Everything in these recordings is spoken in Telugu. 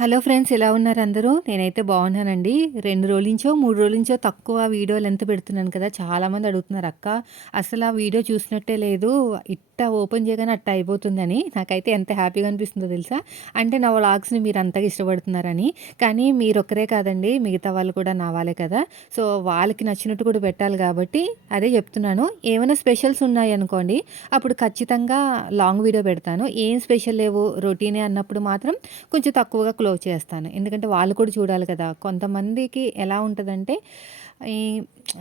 హలో ఫ్రెండ్స్, ఎలా ఉన్నారు అందరూ? నేనైతే బాగున్నానండి. 2 రోజుల నుంచో, 3 రోజుల నుంచో తక్కువ వీడియో లెంత్ పెడుతున్నాను కదా! చాలామంది అడుగుతున్నారు, "అక్క అసలు ఆ వీడియో చూసినట్టే లేదు. ఓపెన్ చేయగానే అట్ట అయిపోతుందని." నాకైతే ఎంత హ్యాపీగా అనిపిస్తుందో తెలుసా? అంటే నా వ్లాగ్స్‌ని మీరు అంతగా ఇష్టపడుతున్నారని. కానీ మీరొక్కరే కాదండి, మిగతా వాళ్ళు కూడా నా వాళ్ళే కదా! సో, వాళ్ళకి నచ్చినట్టు కూడా పెట్టాలి కాబట్టి అదే చెప్తున్నాను. ఏమైనా స్పెషల్స్ ఉన్నాయనుకోండి, అప్పుడు ఖచ్చితంగా లాంగ్ వీడియో పెడతాను. ఏం స్పెషల్ లేవు, రొటీనే అన్నప్పుడు మాత్రం కొంచెం తక్కువగా క్లోజ్ చేస్తాను. ఎందుకంటే వాళ్ళు కూడా చూడాలి కదా! కొంతమందికి ఎలా ఉంటదంటే ఈ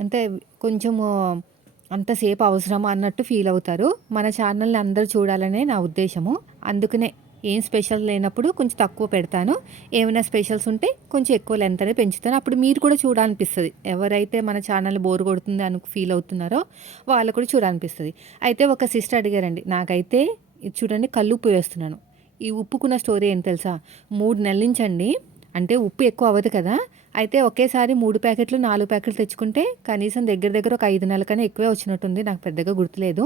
అంటే కొంచెము అంతసేపు అవసరమా అన్నట్టు ఫీల్ అవుతారు. మన ఛానల్‌ని అందరూ చూడాలనే నా ఉద్దేశము. అందుకనే ఏం స్పెషల్ లేనప్పుడు కొంచెం తక్కువ పెడతాను. ఏమైనా స్పెషల్స్ ఉంటే కొంచెం ఎక్కువ లెంత్ అనేది పెంచుతాను. అప్పుడు మీరు కూడా చూడాలనిపిస్తది. ఎవరైతే మన ఛానల్ బోర్ కొడుతుంది అని ఫీల్ అవుతున్నారో వాళ్ళు కూడా చూడాలనిపిస్తది. అయితే ఒక సిస్టర్ అడిగారండి. నాకైతే ఇది చూడండి, కల్లుప్పు వేస్తున్నాను. ఈ ఉప్పుకున్న స్టోరీ ఏంటి తెలుసా? 3 నెలల నుంచండి. అంటే ఉప్పు ఎక్కువ అవ్వదు కదా! అయితే ఒకేసారి 3 ప్యాకెట్లు, 4 ప్యాకెట్లు తెచ్చుకుంటే కనీసం దగ్గర దగ్గర ఒక 5 నెలల కన్నా ఎక్కువే వచ్చినట్టుంది. నాకు పెద్దగా గుర్తులేదు.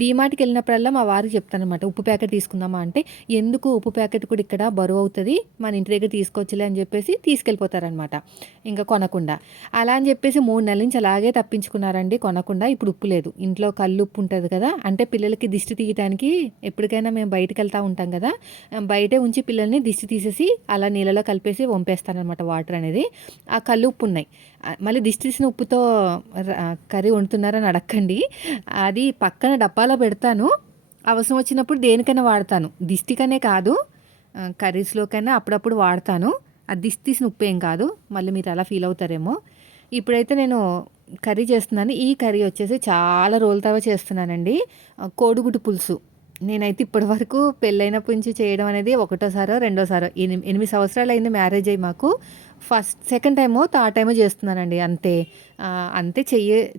డీమార్ట్‌కెళ్ళినప్పుడల్లా మా వారికి చెప్తాననమాట, "ఉప్పు ప్యాకెట్ తీసుకుందామా?" అంటే, "ఎందుకు, ఉప్పు ప్యాకెట్ కూడా ఇక్కడ బరువవుతది. మన ఇంటి దగ్గర తీసుకోవచ్చులే" అని చెప్పేసి తీసుకెళ్ళిపోతారనమాట. ఇంక కొనకుండా. అలా అని చెప్పేసి 3 నెలల నుంచి అలాగే తప్పించుకున్నారండి కొనకుండా. ఇప్పుడు ఉప్పు లేదు. ఇంట్లో కల్లుప్పు ఉంటది కదా! అంటే పిల్లలకి దిష్టి తీయటానికి ఎప్పటికైనా మేము బయటికెళ్తా ఉంటాం కదా! బయటే ఉంచి పిల్లల్ని దిష్టి తీసేసి అలా నీళ్ళలో కలిపేసి వంపేస్తాననమాట వాటర్ అనేది. ఆ కల్లుప్పున్నాయి. మళ్ళీ దిష్టి తీసిన ఉప్పుతో కర్రీ వండుతున్నారని అడక్కండి. అది పక్కన డబ్బాలో పెడతాను. అవసరం వచ్చినప్పుడు దేనికైనా వాడతాను. దిష్టికనే కాదు, కర్రీస్‌లోకైనా అప్పుడప్పుడు వాడతాను. అది దిష్టి తీసిన ఉప్పేం కాదు. మళ్ళీ మీరు అలా ఫీల్ అవుతారేమో. ఇప్పుడైతే నేను కర్రీ చేస్తున్నాను. ఈ కర్రీ వచ్చేసి చాలా రోజుల తర్వాత చేస్తున్నానండి. కోడిగుడ్డు పులుసు. నేనైతే ఇప్పటివరకు పెళ్ళైనప్పటి నుంచి చేయడం అనేది ఒకటోసారో, రెండోసారో 8 సంవత్సరాలయింది మ్యారేజ్ అయ్యి మాకు. సెకండ్ టైమో, థర్డ్ టైమో చేస్తున్నానండి అంతే. అంతే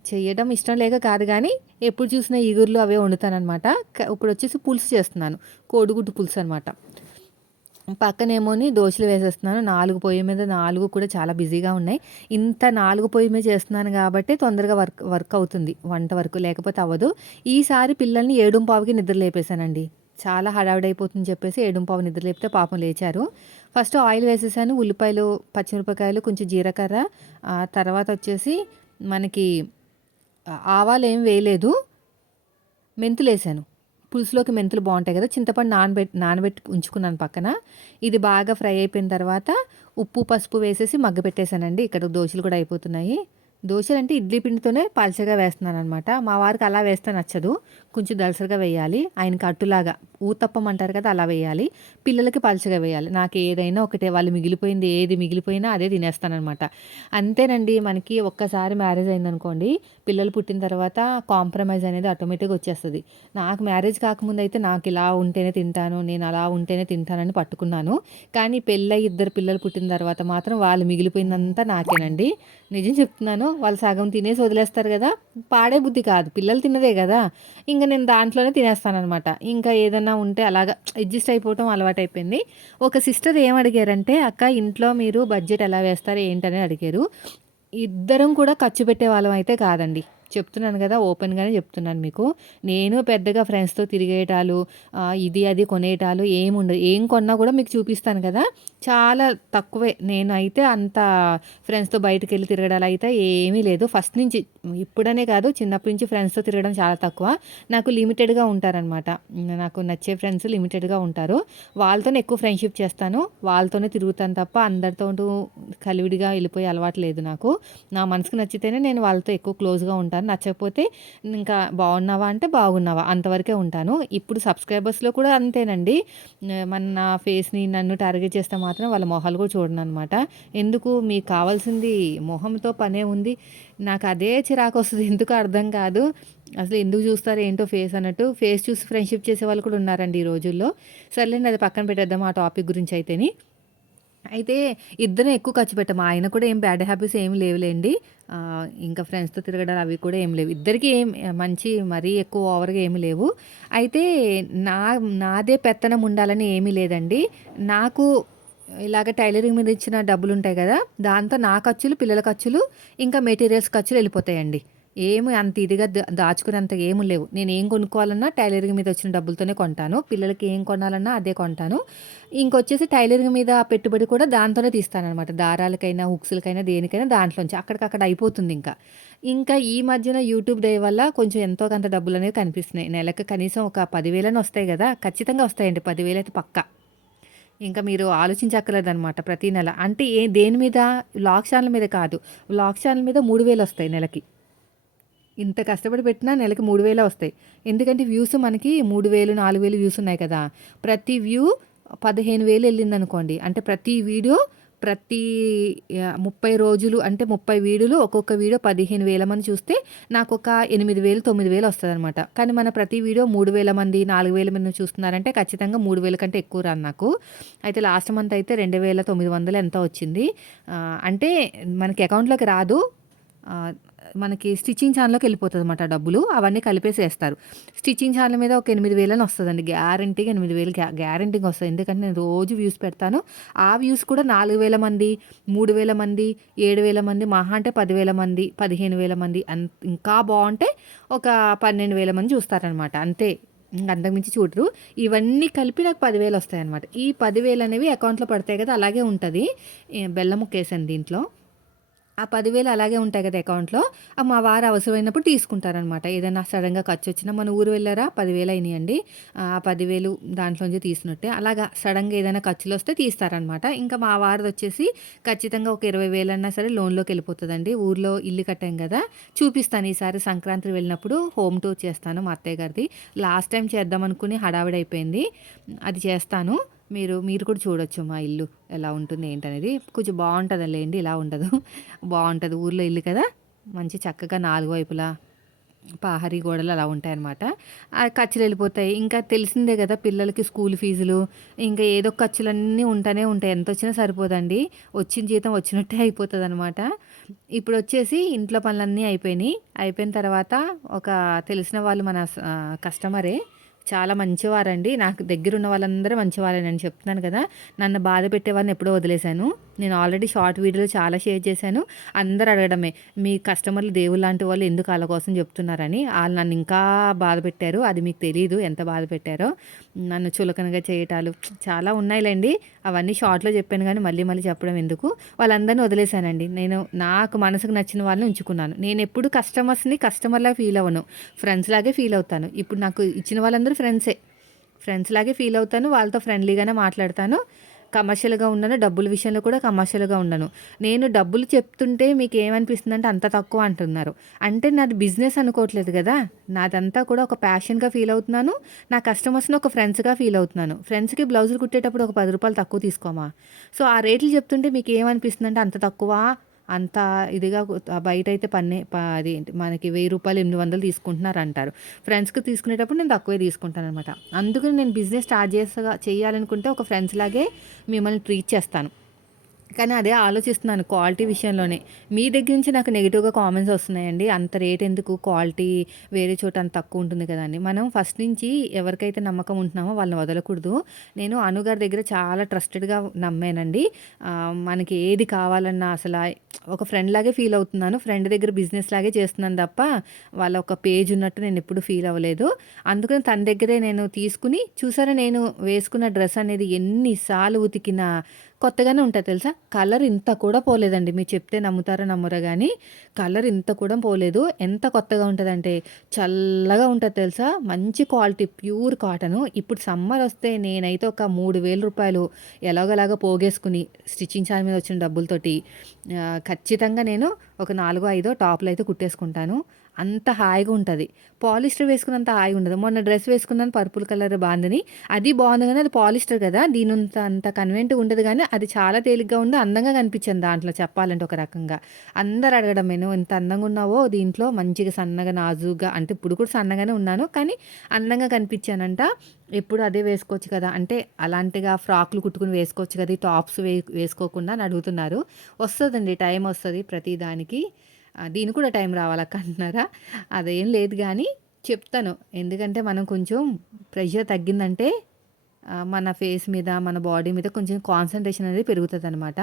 చెయ్యడం ఇష్టం లేక కాదు గానీ, ఎప్పుడు చూసినా ఇగుర్లు అవే వండుతాననమాట. ఇప్పుడొచ్చేసి పులుసు చేస్తున్నాను. కోడిగుడ్డు పులుసనమాట. పక్కనేమోని దోసలు వేసేస్తున్నాను. 4 పొయ్యి మీద 4 కూడా చాలా బిజీగా ఉన్నాయి. ఇంత 4 పొయ్యి మీద చేస్తున్నాను గాబట్టే తొందరగా వర్క్ వర్క్ అవుతుంది వంట వరకు. లేకపోతే అవ్వదు. ఈసారి పిల్లల్ని 7:15కి నిద్ర లేపేశానండి. చాలా హడావిడైపోతుందని చెప్పేసి 7:15 నిద్ర లేపితే పాపం లేచారు. ఫస్ట్ ఆయిల్ వేసేసాను. ఉల్లిపాయలు, పచ్చిమిరపకాయలు, కొంచెం జీలకర్ర, తర్వాతొచ్చేసి మనకి ఆవాలేం వేయలేదు. మెంతులేసాను. పులుసులోకి మెంతులు బావుంటాయి గదా! చింతపండు నానబెట్టి ఉంచుకున్నాను పక్కన. ఇది బాగా ఫ్రై అయిపోయిన తర్వాత ఉప్పు, పసుపు వేసేసి మగ్గపెట్టేసానండి. ఇక్కడ దోసలు కూడా అయిపోతున్నాయి. దోసలంటే ఇడ్లీ పిండితోనే పలచగా వేస్తున్నాననమాట. మా వారికి అలా వేస్తే నచ్చదు. కొంచెం దళసరిగా వేయాలి. ఆయనకి అట్టులాగా ఊతప్పం అంటారు కదా! అలా వేయాలి. పిల్లలకి పలచగా వేయాలి. నాకేదైనా ఒకటే. వాళ్ళు మిగిలిపోయింది ఏది మిగిలిపోయినా అదే తినేస్తాననమాట. అంతేనండి. మనకి ఒక్కసారి మ్యారేజ్ అయిందనుకోండి, పిల్లలు పుట్టిన తర్వాత కాంప్రమైజ్ అనేది ఆటోమేటిక్‌గా వచ్చేస్తది. నాకు మ్యారేజ్ కాకముందయితే నాకిలా ఉంటేనే తింటాను, నేనలా ఉంటేనే తింటానని పట్టుకున్నాను. కానీ పెళ్ళై ఇద్దరు పిల్లలు పుట్టిన తర్వాత మాత్రం వాళ్ళు మిగిలిపోయిందంతా నాకేనండి. నిజం చెప్తున్నాను. వాళ్ళు సగం తినేసి వదిలేస్తారు గదా! పాడే బుద్ధి కాదు. పిల్లలు తిన్నదే గదా! ఇంక నేను దాంట్లోనే తినేస్తాననమాట. ఇంకా ఏదన్నా ఉంటే అలాగా అడ్జస్ట్ అయిపోవటం అలవాటయిపోయింది. ఒక సిస్టర్ ఏమడిగారంటే, "అక్క, ఇంట్లో మీరు బడ్జెట్ ఎలా వేస్తారు ఏంటని" అడిగారు. ఇద్దరం కూడా ఖర్చు పెట్టేవాళ్ళం అయితే కాదండి. చెప్తున్నాను గదా! ఓపెన్‌గానే చెప్తున్నాను మీకు. నేను పెద్దగా ఫ్రెండ్స్‌తో తిరిగేటాలు, ఇది అది కొనేటాలు ఏముండదు. ఏం కొన్నా గూడా మీకు చూపిస్తాను గదా! చాలా తక్కువే. నేనైతే అంత ఫ్రెండ్స్‌తో బయటికెళ్ళి తిరగడాలయితే ఏమీ లేదు. ఫస్ట్ నుంచి, ఇప్పుడనే కాదు, చిన్నప్పటి నుంచి ఫ్రెండ్స్‌తో తిరగడం చాలా తక్కువ. నాకు లిమిటెడ్‌గా ఉంటారనమాట. నాకు నచ్చే ఫ్రెండ్స్ లిమిటెడ్‌గా ఉంటారు. వాళ్ళతోనే ఎక్కువ ఫ్రెండ్‌షిప్ చేస్తాను. వాళ్ళతోనే తిరుగుతాను తప్ప అందరితోనూ కలివిడిగా వెళ్ళిపోయే అలవాటు లేదు నాకు. నా మనసుకు నచ్చితేనే నేను వాళ్ళతో ఎక్కువ క్లోజ్‌గా ఉంటాను. నచ్చకపోతే ఇంకా బాగున్నావా అంటే బాగున్నావా అంతవరకే ఉంటాను. ఇప్పుడు సబ్స్క్రైబర్స్‌లో కూడా అంతేనండి. నా ఫేస్‌ని నన్ను టార్గెట్ చేస్తే మాత్రం వాళ్ళ మొహాలు కూడా చూడననమాట. ఎందుకు, మీకు కావాల్సింది మొహంతో పనే ఉంది. నాకదే చిరాకొస్తది. ఎందుకో అర్థం కాదు. అసలు ఎందుకు చూస్తారో ఏంటో ఫేస్ అన్నట్టు. ఫేస్ చూసి ఫ్రెండ్‌షిప్ చేసేవాళ్ళు కూడా ఉన్నారండి ఈ రోజుల్లో. సర్లేండి, అది పక్కన పెట్టేద్దాం ఆ టాపిక్ గురించయితేని. అయితే ఇద్దరం ఎక్కువ ఖర్చు పెట్టాం. ఆయన కూడా ఏం బ్యాడ్ హ్యాబిట్స్ ఏమి లేవులెండి. ఇంకా ఫ్రెండ్స్‌తో తిరగడాలు అవి కూడా ఏమి లేవు. ఇద్దరికీ ఏం మంచి మరీ ఎక్కువ ఓవర్‌గా ఏమి లేవు. అయితే నా నాదే పెత్తనం ఉండాలని ఏమీ లేదండి. నాకు ఇలాగ టైలరింగ్ మీద ఇచ్చిన డబ్బులుంటాయి గదా! దాంతో నా ఖర్చులు, పిల్లల ఖర్చులు, ఇంకా మెటీరియల్స్ ఖర్చులు ఎళ్ళిపోతాయండి. ఏమి అంత ఇదిగా దాచుకునేంత ఏమి లేవు. నేనేం కొనుక్కోవాలన్నా టైలరింగ్ మీద వచ్చిన డబ్బులతోనే కొంటాను. పిల్లలకి ఏం కొనాలన్నా అదే కొంటాను. ఇంకొచ్చేసి టైలరింగ్ మీద పెట్టుబడి కూడా దాంతోనే తీస్తాననమాట. దారాలకైనా, హుక్స్‌లకైనా దేనికైనా దాంట్లోంచి. అక్కడికక్కడ అయిపోతుందింక. ఇంకా ఈ మధ్యన యూట్యూబ్ దయ వల్ల కొంచెం ఎంతో కొంత డబ్బులనేవి కనిపిస్తున్నాయి. నెలకు కనీసం ఒక 10,000 వస్తాయి గదా! ఖచ్చితంగా వస్తాయండి. 10,000 అయితే పక్కా. ఇంక మీరు ఆలోచించక్కర్లేదనమాట ప్రతి నెల. అంటే దేని మీద? వ్లాగ్ ఛానెల్ మీద కాదు. వ్లాగ్ ఛానెల్ మీద 3,000 వస్తాయి నెలకి. ఇంత కష్టపడి పెట్టినా నెలకి 3,000 వస్తాయి. ఎందుకంటే వ్యూస్ మనకి 3,000, 4,000 వ్యూస్ ఉన్నాయి కదా! ప్రతి వ్యూ 15,000 ఎళ్ళిందనుకోండి. అంటే ప్రతి వీడియో ప్రతి 30 రోజులు అంటే 30 వీడియోలు ఒక్కొక్క వీడియో 15,000 మంది చూస్తే నాకొక 8,000, 9,000 వస్తదనమాట. కానీ మన ప్రతి వీడియో 3,000 మంది, 4,000 మంది చూస్తున్నారంటే ఖచ్చితంగా 3,000 కంటే ఎక్కువ రాదు నాకు. అయితే లాస్ట్ మంత్ అయితే 2,900 ఎంతో వచ్చింది. అంటే మనకి అకౌంట్‌లోకి రాదు. ఆహ్, మనకి స్టిచ్చింగ్ ఛానల్‌లోకి వెళ్ళిపోతదనమాట డబ్బులు. అవన్నీ కలిపేసేస్తారు. స్టిచ్చింగ్ ఛానల్ మీద ఒక 8,000 అని వస్తదండి. గ్యారంటీగా 8,000 గ్యారంటీగా వస్తది. ఎందుకంటే నేను రోజు వ్యూస్ పెడతాను. ఆ వ్యూస్ కూడా 4,000 మంది, 3,000 మంది, 7,000 మంది, మహా అంటే 10,000 మంది, 15,000 మంది ఇంకా బావుంటే ఒక 12,000 మంది చూస్తారనమాట. అంతే. ఇంక అంతకు మించి చూడరు. ఇవన్నీ కలిపి నాకు 10,000 వస్తాయనమాట. ఈ 10,000 అనేవి అకౌంట్‌లో పడతాయి కదా! అలాగే ఉంటది. బెల్లం ముక్కేసాను దీంట్లో. ఆ 10,000 అలాగే ఉంటాయి కదా అకౌంట్‌లో. మా వారు అవసరమైనప్పుడు తీసుకుంటారనమాట. ఏదైనా సడెన్‌గా ఖర్చొచ్చినా మొన్న ఊరు వెళ్లారా 10,000 అయినియండి. ఆ 10,000 దాంట్లోంచి తీసినట్టే. అలాగా సడెన్‌గా ఏదైనా ఖర్చులొస్తే తీస్తారనమాట. ఇంకా మా వారిదొచ్చేసి ఖచ్చితంగా ఒక 20,000 అన్నా సరే లోన్‌లోకెళ్ళిపోతదండి. ఊర్లో ఇల్లు కట్టాం గదా! చూపిస్తాను ఈసారి సంక్రాంతికి వెళ్ళినప్పుడు హోమ్ టూర్ చేస్తాను మా అత్తయ్య గారిది. లాస్ట్ టైమ్ చేద్దామనుకుని హడావిడైపోయింది. అది చేస్తాను. మీరు కూడా చూడొచ్చు మా ఇల్లు ఎలా ఉంటుంది ఏంటనేది. కొంచెం బావుంటదిలేండి ఇలా ఉండదు. బావుంటది. ఊర్లో ఇల్లు కదా! మంచి చక్కగా 4 వైపులా ప్రహరీ గోడలు అలా ఉంటాయనమాట. ఖర్చులెళ్ళిపోతాయి. ఇంకా తెలిసిందే గదా! పిల్లలకి స్కూల్ ఫీజులు, ఇంకా ఏదో ఒక ఖర్చులన్నీ ఉంటానే ఉంటాయి. ఎంతొచ్చినా సరిపోదండి. వచ్చిన జీతం వచ్చినట్టే అయిపోతదనమాట. ఇప్పుడొచ్చేసి ఇంట్లో పనులన్నీ అయిపోయినియి. అయిపోయిన తర్వాత ఒక తెలిసిన వాళ్ళు మన కస్టమరే. చాలా మంచివారండి. నాకు దగ్గరున్న వాళ్ళందరూ మంచివారే నేను చెప్తున్నాను కదా! నన్ను బాధ పెట్టేవారిని ఎప్పుడో వదిలేశాను. నేను ఆల్రెడీ షార్ట్ వీడియోలు చాలా షేర్ చేశాను. అందరూ అడగడమే, "మీ కస్టమర్లు దేవుళ్ళలాంటి వాళ్ళు ఎందుకు ఆళ్ళ కోసం చెప్తున్నారని." ఆళ్ళు నన్ను ఇంకా బాధ పెట్టారు. అది మీకు తెలీదు ఎంత బాధ పెట్టారో. నన్ను చులకనగా చేయటాలు చాలా ఉన్నాయిలెండి. అవన్నీ షార్ట్‌లో చెప్పాను గానీ మళ్ళీ మళ్ళీ చెప్పడం ఎందుకు. వాళ్ళందరిని వదిలేశానండి. నేను నాకు మనసుకు నచ్చిన వాళ్ళని ఉంచుకున్నాను. నేనెప్పుడు కస్టమర్స్‌ని కస్టమర్‌లాగా ఫీల్ అవ్వను. ఫ్రెండ్స్ లాగే ఫీల్ అవుతాను. ఇప్పుడు నాకు ఇచ్చిన వాళ్ళందరూ ఫ్రెండ్సే. ఫ్రెండ్స్ లాగే ఫీల్ అవుతాను. వాళ్ళతో ఫ్రెండ్లీగానే మాట్లాడతాను. కమర్షియల్‌గా ఉండను. డబ్బుల విషయంలో కూడా కమర్షియల్‌గా ఉండను. నేను డబ్బులు చెప్తుంటే మీకేమనిపిస్తుందంటే అంత తక్కువ అంటున్నారు. అంటే నాది బిజినెస్ అనుకోవట్లేదు గదా! నాదంతా కూడా ఒక ప్యాషన్‌గా ఫీల్ అవుతున్నాను. నా కస్టమర్స్‌ని ఒక ఫ్రెండ్స్‌గా ఫీల్ అవుతున్నాను. ఫ్రెండ్స్‌కి బ్లౌజులు కుట్టేటప్పుడు ఒక రూ. 10 తక్కువ తీసుకోమా? సో, ఆ రేట్లు చెప్తుంటే మీకేమనిపిస్తుందంటే అంత తక్కువా? అంత ఇదిగా బయటైతే అదేంటి మనకి రూ. 1,000, 800 తీసుకుంటున్నారంటారు. ఫ్రెండ్స్‌కి తీసుకునేటప్పుడు నేను తక్కువే తీసుకుంటాననమాట. అందుకని నేను బిజినెస్ స్టార్ట్ చేయాలనుకుంటే ఒక ఫ్రెండ్స్‌లాగే మిమ్మల్ని ట్రీట్ చేస్తాను. కానీ అదే ఆలోచిస్తున్నాను క్వాలిటీ విషయంలోనే. మీ దగ్గర నుంచి నాకు నెగెటివ్‌గా కామెంట్స్ వస్తున్నాయండి. అంత రేట్ ఎందుకు? క్వాలిటీ వేరే చోట అంత తక్కువ ఉంటుంది కదా అని. మనం ఫస్ట్ నుంచి ఎవరికైతే నమ్మకం ఉంటున్నామో వాళ్ళని వదలకూడదు. నేను అను గారి దగ్గర చాలా ట్రస్టెడ్‌గా నమ్మానండి. మనకి ఏది కావాలన్నా ఒక ఫ్రెండ్ లాగే ఫీల్ అవుతున్నాను. ఫ్రెండ్ దగ్గర బిజినెస్ లాగే చేస్తున్నాను తప్ప వాళ్ళ ఒక పేజ్ ఉన్నట్టు నేను ఎప్పుడు ఫీల్ అవ్వలేదు. అందుకని తన దగ్గరే నేను తీసుకుని చూసారా నేను వేసుకున్న డ్రెస్ అనేది ఎన్ని సార్లు ఉతికినా కొత్తగానే ఉంటది తెలుసా? కలర్ ఇంత కూడా పోలేదండి. మీరు చెప్తే నమ్ముతారో నమ్మరో గానీ, కలర్ ఇంత కూడా పోలేదు. ఎంత కొత్తగా ఉంటదంటే, చల్లగా ఉంటది తెలుసా? మంచి క్వాలిటీ ప్యూర్ కాటను. ఇప్పుడు సమ్మరొస్తే నేనైతే ఒక రూ. 3,000 ఎలాగోలాగా పోగేసుకుని, స్టిచ్చింగ్ చార్జ్ మీద వచ్చిన డబ్బులతోటి ఖచ్చితంగా నేను ఒక 4, 5 టాపులయితే కుట్టేసుకుంటాను. అంత హాయిగా ఉంటది. పాలిస్టర్ వేసుకున్నంత హాయిగుండదు. మొన్న డ్రెస్ వేసుకున్నాను పర్పుల్ కలర్ బాందిని. అది బావుంది గానీ, అది పాలిస్టర్ కదా! అంత కన్వీనియంట్‌గా ఉండదు గానీ, అది చాలా తేలిగ్గా ఉండి అందంగా కనిపించాను దాంట్లో చెప్పాలంటే ఒక రకంగా. అందరూ అడగడమే, "నువ్వు ఇంత అందంగున్నావో దీంట్లో మంచిగా సన్నగా నాజూగ్గా" అంటే ఇప్పుడు కూడా సన్నగానే ఉన్నాను. కానీ అందంగా కనిపించానంట. ఎప్పుడు అదే వేసుకోవచ్చు కదా! అంటే అలాంటిగా ఫ్రాక్‌లు కుట్టుకొని వేసుకోవచ్చు కదా! ఈ టాప్స్ వేసుకోకుండా అని అడుగుతున్నారు. వస్తదండి టైమొస్తది ప్రతి దానికి. దీనికి కూడా టైం రావాలక్క అంటున్నారా? అదేం లేదు గానీ చెప్తాను. ఎందుకంటే మనం కొంచెం ప్రెషర్ తగ్గిందంటే మన ఫేస్ మీద, మన బాడీ మీద కొంచెం కాన్సంట్రేషన్ అనేది పెరుగుతదనమాట.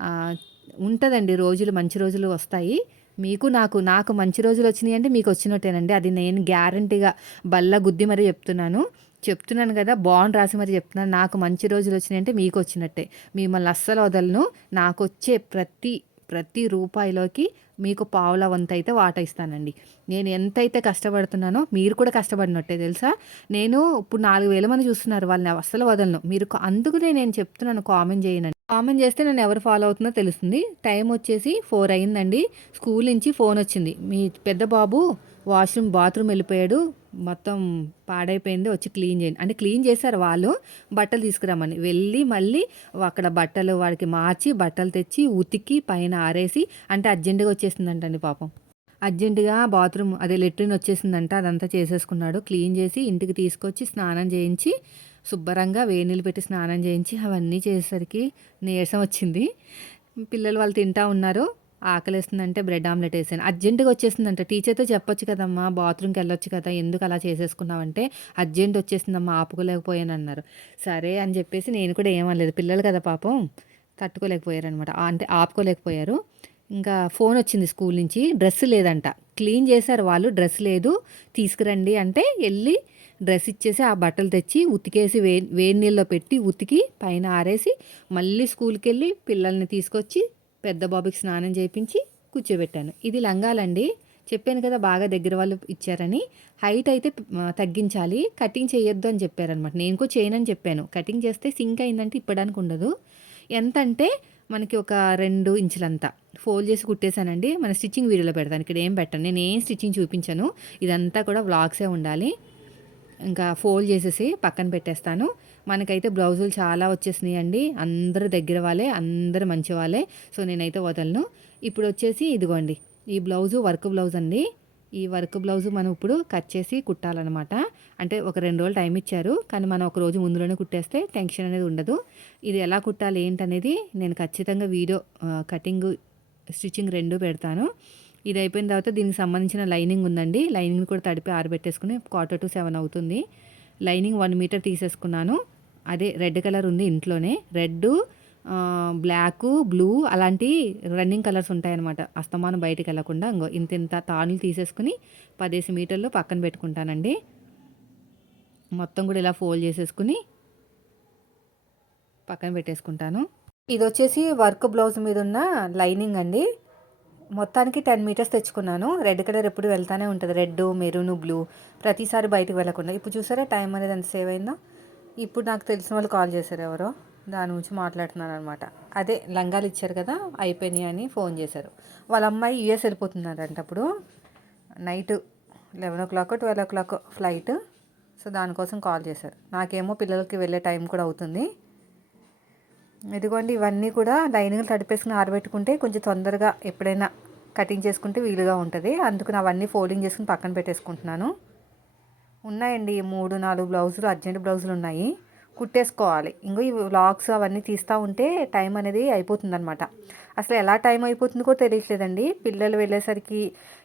ఆహ్, ఉంటదండి రోజులు మంచి రోజులు వస్తాయి. నాకు మంచి రోజులొచ్చినియంటే మీకొచ్చినట్టేనండి. అది నేను గ్యారంటీగా బల్ల గుద్ది మరీ చెప్తున్నాను గదా! బాండ్ రాసి మరి చెప్తున్నాను. నాకు మంచి రోజులొచ్చినియంటే మీకొచ్చినట్టే. మిమ్మల్ని అస్సలు వదలను. నాకొచ్చే ప్రతి రూపాయిలోకి మీకు పావలా వంతయితే వాటా ఇస్తానండి. నేను ఎంతైతే కష్టపడుతున్నానో మీరు కూడా కష్టపడినట్టే తెలుసా? నేను ఇప్పుడు 4000 మంది చూస్తున్నారు. వాళ్ళని అస్సలు వదలను. అందుకనే నేను చెప్తున్నాను కామెంట్ చేయనని. కామెంట్ చేస్తే నన్ను ఎవరు ఫాలో అవుతుందో తెలుస్తుంది. టైం వచ్చేసి 4 అయిందండి. స్కూల్ నుంచి ఫోనొచ్చింది. మీ పెద్ద బాబు బాత్రూమ్ వెళ్ళిపోయాడు. మొత్తం పాడైపోయింది. వచ్చి క్లీన్ చేయండి. అంటే క్లీన్ చేశారు వాళ్ళు. బట్టలు తీసుకురమ్మని. వెళ్ళి మళ్ళీ అక్కడ బట్టలు వాడికి మార్చి, బట్టలు తెచ్చి, ఉతికి, పైన ఆరేసి అంటే అర్జెంట్‌గా వచ్చేసిందంటండి పాపం. అర్జెంటుగా బాత్రూమ్ అదే లెట్రిన్ వచ్చేసిందంట. అదంతా చేసేసుకున్నాడు. క్లీన్ చేసి ఇంటికి తీసుకొచ్చి స్నానం చేయించి, శుభ్రంగా వేడి నీళ్ళు పెట్టి స్నానం చేయించి, అవన్నీ చేసేసరికి నీరసం వచ్చింది. పిల్లలు వాళ్ళు తింటా ఉన్నారు. ఆకలేస్తుందంటే బ్రెడ్ ఆమ్లెట్ ఏసాను. అర్జెంట్‌గా వచ్చేసిందంట. టీచర్‌తో చెప్పొచ్చు కదమ్మా! బాత్రూమ్‌కి వెళ్ళొచ్చు కదా! ఎందుకు అలా చేసేసుకున్నావంటే, అర్జెంట్ వచ్చేసిందమ్మా ఆపుకోలేకపోయానన్నారు. సరే అని చెప్పేసి నేను కూడా ఏమనలేదు. పిల్లలు కదా పాపం తట్టుకోలేకపోయారనమాట. అంటే ఆపుకోలేకపోయారు. ఇంకా ఫోనొచ్చింది స్కూల్ నుంచి. డ్రెస్ లేదంట. క్లీన్ చేశారు వాళ్ళు. డ్రెస్ లేదు తీసుకురండి అంటే ఎళ్ళి డ్రెస్ ఇచ్చేసి, ఆ బట్టలు తెచ్చి ఉతికేసి వేడి నీళ్ళలో పెట్టి ఉతికి పైన ఆరేసి, మళ్ళీ స్కూల్‌కెళ్ళి పిల్లల్ని తీసుకొచ్చి పెద్ద బాబుకి స్నానం చేపించి కూర్చోబెట్టాను. ఇది లంగాలండి. చెప్పాను కదా! బాగా దగ్గర వాళ్ళు ఇచ్చారని. హైట్ అయితే తగ్గించాలి. కటింగ్ చేయొద్దు అని చెప్పారనమాట. నేను కూడా చేయనని చెప్పాను. కటింగ్ చేస్తే సింక్ అయిందంటే ఇప్పడానికి ఉండదు. ఎంతంటే మనకి ఒక 2 ఇంచులంతా ఫోల్డ్ చేసి కుట్టేసానండి. మన స్టిచ్చింగ్ వీడియోలో పెడతాను. ఇక్కడ ఏం పెట్టను. నేనేం స్టిచ్చింగ్ చూపించను. ఇదంతా కూడా వ్లాగ్సే ఉండాలి. ఇంకా ఫోల్డ్ చేసేసి పక్కన పెట్టేస్తాను. మనకైతే బ్లౌజులు చాలా వచ్చేసినాయండి. అందరూ దగ్గర వాళ్ళే, అందరూ మంచి వాళ్ళే. సో, నేనైతే వదలను. ఇప్పుడొచ్చేసి ఇదిగోండి. ఈ బ్లౌజు వర్క్ బ్లౌజ్ అండి. ఈ వర్క్ బ్లౌజు మనం ఇప్పుడు కట్ చేసి కుట్టాలనమాట. అంటే ఒక 2 రోజులు టైం ఇచ్చారు. కానీ మనం ఒక రోజు ముందులోనే కుట్టేస్తే టెన్షన్ అనేది ఉండదు. ఇది ఎలా కుట్టాలి ఏంటనేది నేను ఖచ్చితంగా వీడియో కటింగు, స్టిచ్చింగ్ 2 పెడతాను. ఇది అయిపోయిన తర్వాత దీనికి సంబంధించిన లైనింగ్ ఉందండి. లైనింగ్ కూడా తడిపి ఆరబెట్టేసుకుని 6:45 అవుతుంది. లైనింగ్ 1 మీటర్ తీసేసుకున్నాను. అదే రెడ్ కలర్ ఉంది ఇంట్లోనే. రెడ్డు, బ్లాకు, బ్లూ అలాంటి రన్నింగ్ కలర్స్ ఉంటాయన్నమాట. అస్తమానం బయటికెళ్ళకుండా ఇంతింత తాడులు తీసేసుకుని 10 మీటర్లు పక్కన పెట్టుకుంటానండి. మొత్తం కూడా ఇలా ఫోల్డ్ చేసేసుకుని పక్కన పెట్టేసుకుంటాను. ఇదొచ్చేసి వర్క్ బ్లౌజ్ మీద ఉన్న లైనింగ్ అండి. మొత్తానికి 10 మీటర్స్ తెచ్చుకున్నాను. రెడ్ కలర్ ఎప్పుడు వెళ్తానే ఉంటుంది. రెడ్, మెరూన్, బ్లూ ప్రతిసారి బయటకు వెళ్ళకుండా. ఇప్పుడు చూసారా టైం అనేది ఎంత సేవ్ అయిందో. ఇప్పుడు నాకు తెలిసిన వాళ్ళు కాల్ చేశారు ఎవరో. దాని గురించి మాట్లాడుతున్నాను అనమాట. అదే లంగాలు ఇచ్చారు కదా అయిపోయినాయి అని ఫోన్ చేశారు. వాళ్ళ అమ్మాయి యూఎస్ వెళ్ళిపోతున్నారంట అప్పుడు నైట్ 11:00 12:00 ఫ్లైట్. సో దానికోసం కాల్ చేశారు. నాకేమో పిల్లలకి వెళ్ళే టైం కూడా అవుతుంది. ఇదిగోండి ఇవన్నీ కూడా లైనింగ్లు తడిపేసుకుని ఆరబెట్టుకుంటే కొంచెం తొందరగా ఎప్పుడైనా కటింగ్ చేసుకుంటే వీలుగా ఉంటుంది. అందుకని అవన్నీ ఫోల్డింగ్ చేసుకుని పక్కన పెట్టేసుకుంటున్నాను. ఉన్నాయండి 3, 4 బ్లౌజులు అర్జెంట్ బ్లౌజులు ఉన్నాయి. కుట్టేసుకోవాలి. ఇంకో ఈ వ్లాగ్స్ అవన్నీ తీస్తూ ఉంటే టైం అనేది అయిపోతుందనమాట. అసలు ఎలా టైం అయిపోతుందో కూడా తెలియట్లేదండి. పిల్లలు వెళ్ళేసరికి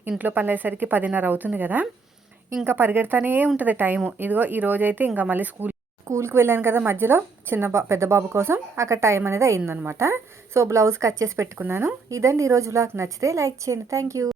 ఇంట్లో పనులయ్యేసరికి 10:30 అవుతుంది కదా. ఇంకా పరిగెడతానే ఉంటుంది టైము. ఇదిగో ఈరోజైతే ఇంకా మళ్ళీ స్కూల్కి వెళ్ళాను కదా మధ్యలో పెద్ద బాబు కోసం అక్కడ టైం అనేది అయిందనమాట. సో బ్లౌజ్ కట్ చేసి పెట్టుకున్నాను. ఇదండి ఈరోజు వ్లాగ్. నచ్చితే లైక్ చేయండి. Thank you.